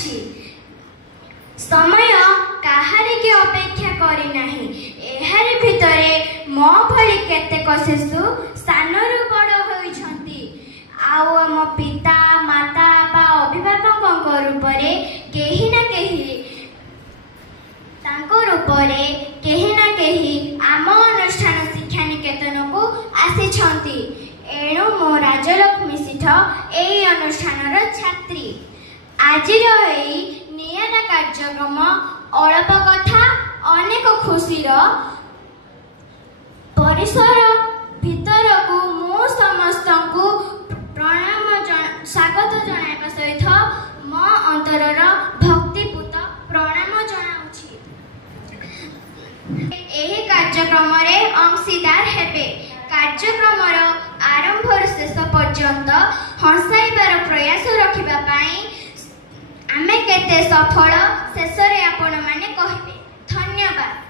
ଚାଲିଛି। समय काहारी के अपेक्षा करी नाही। एहारी भितरे मो भली केतेक शिशु स्थानरु बड़ होइछंती। आउ आम पिता माता बा अभिभावक रूपरे केही ना केही तांको रूपरे केही ना केही आम अनुष्ठान शिक्षा निकेतन को आसिछंती। एणु मो राजलक्ष्मी सिठ एही अनुष्ठानर छात्री। आजिर एही नियारा कार्यक्रम अल्प कथा अनेक खुशीर परिसर भितर को मो समस्त को प्रणाम स्वागत जनाइबा सहित मो अंतरर भक्तिपूत प्रणाम जनाउछि। एही कार्यक्रम रे अंशीदार हेबे। कार्यक्रम आरंभ शेष पर्यंत हंसाइबार प्रयास रखिबा पाई आमे केते सफल शेष रे आपण माने कहिबे। धन्यवाद।